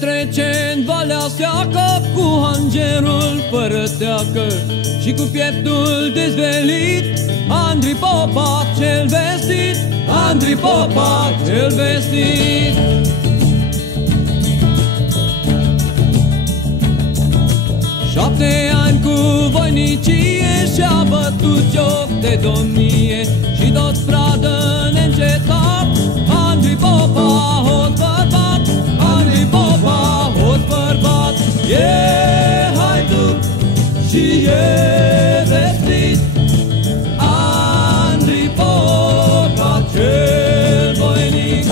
trece în valea seacă cu hangerul fără teacă și cu pieptul dezvelit. Andrei Popa cel vestit, Andrei Popa cel vestit. Șapte ani cu voinicie și-a bătut joc de domnie și tot pradă neîncetat. Andrei Popa, hot bărbat, Andrei Popa, hot bărbat. E haiduc și e vestit, Andrei Popa cel voinic.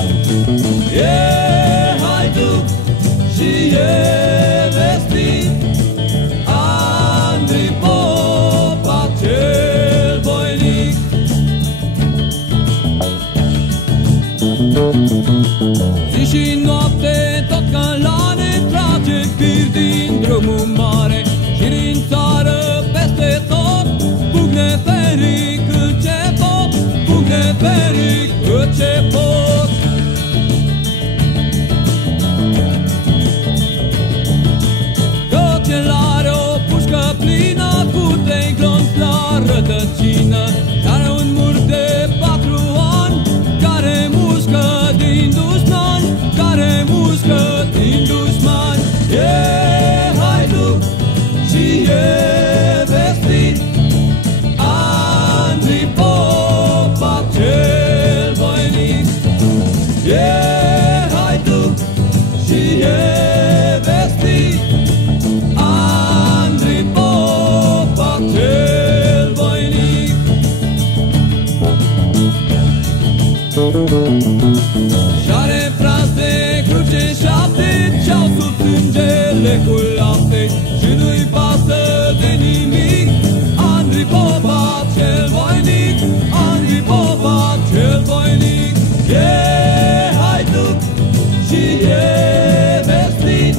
E haiduc și e vestit, Andrei Popa cel voinic. Zi și noapte tot călare trage fir din drumul mare și din țară peste tot pugne feric cât ce pot, pugne feric cât ce pot. Tot ce are o pușcă plină cu 3 glonți la rădăcină și are un mur de 4 ani care mușcă din dușman, care mușcă din dușman. E haiduc și e vestit, Andrei Popa cel voinic. E haiduc și e vestit, Andrei Popa cel voinic. Și-are frați de cruce 7 ce-au sub sângele cu lapte și nu-i pasă de nimic. Andrei Popa cel voinic, Andrei Popa cel voinic. E haiduc și e vestit,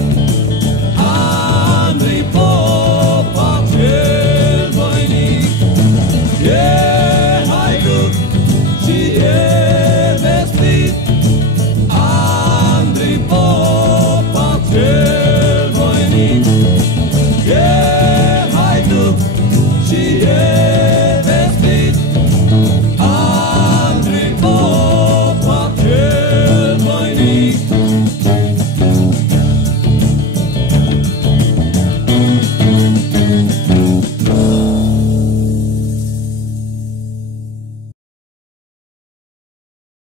Andrei Popa cel voinic. E haiduc și e vestit, Andrei Popa cel voinic. E haiduc și e